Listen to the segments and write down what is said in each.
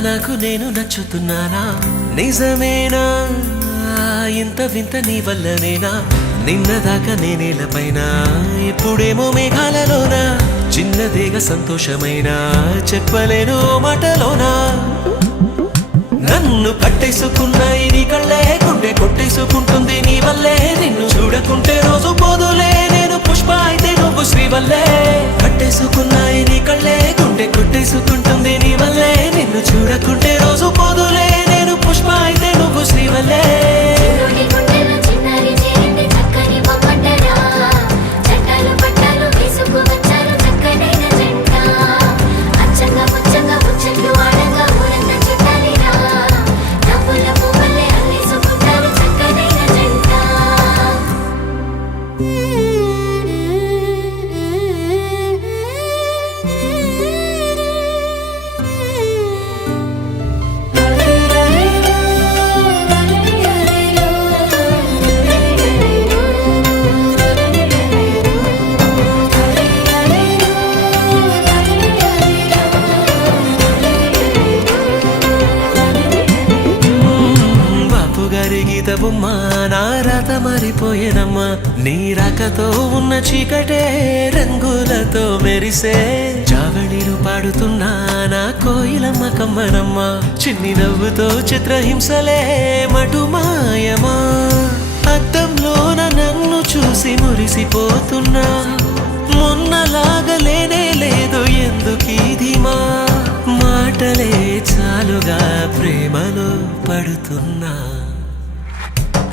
నాకు నేను నచ్చుతున్నానా నిజమేనా ఇంత వింత నీ వల్లనేనా నిన్నదాకా నేనేలపైన ఇప్పుడేమో మేఘాలలోనా చిన్నదేగా సంతోషమైనా చెప్పలేను మాటలోనా నన్ను కట్టేసుకున్నాయి నీ కళ్ళే గుండె కొట్టేసుకుంటుంది నీ వల్లే నిన్ను చూడకుంటే రోజు పోదులే నేను పుష్ప అయితే నువ్వు శ్రీవల్లే కట్టేసుకున్నాయి నీ కళ్ళే గుండె కొట్టేసుకుంటుంది నీ వల్లే నిన్ను చూడకుంటే రోజు పోదులే నేను పుష్ప అయితే నువ్వు శ్రీవల్లే బొమ్మ నా రాత మారిపోయేనమ్మా నీ రాకతో ఉన్న చీకటే రంగులతో మెరిసే జావళిలు పాడుతున్నా నా కోయిలమ్మ కమ్మనమ్మ చిన్ని నవ్వుతో చిత్రహింసలే మటుమాయమా అద్దంలోన నన్ను చూసి మురిసిపోతున్నా మొన్నలాగా లేనే లేదు ఎందుకీదిమా మాటలే చాలుగా ప్రేమలో పడుతున్నా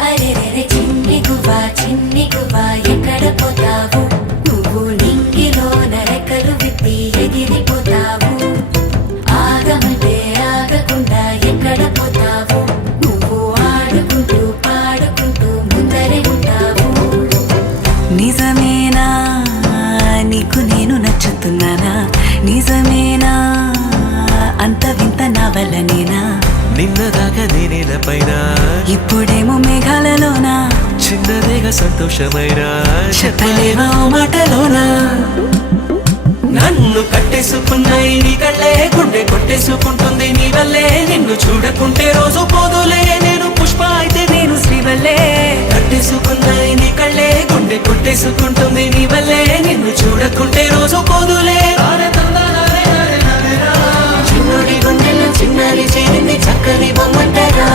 అరెరెరె చిన్ని గువ్వా ఎక్కడ పోతావు నువ్వు నింగిలో నరకలు విప్పి ఎగిరిపోతావు ఆగమంటే ఆగకుండా ఎక్కడ పోతావు నువ్వు ఆడుకుంటూ పాడుకుంటూ ముందరే ఉంటావు నిజమేనా నీకు నేను నచ్చుతున్నానా నిజమేనా అంత వింత నా వల్లనేనా నిన్నదాకా నేనేలపైన ఇప్పుడేమో మేఘాలలోనా చిన్నదేగా సంతోషమైన చెప్పలేవా మాటలోనా నన్ను కట్టేసుకున్నాయి నీ కళ్ళే గుండె కొట్టేసుకుంటుంది నీ వల్లే నిన్ను చూడకుంటే రోజు పోదులే నేను పుష్ప అయితే నేను శ్రీవల్లే కట్టేసుకున్నాయి నీ కళ్ళే గుండె కొట్టేసుకుంటుంది నీ వల్లే నిన్ను చూడకుంటే రోజు పోదులే చిన్నోడి గుండెల్లో చిన్నారి చేరింది చక్కని బొమ్మంటారా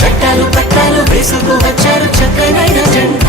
చట్టాలు పట్టాలు వేసుకు వచ్చారు చక్కనైన జంట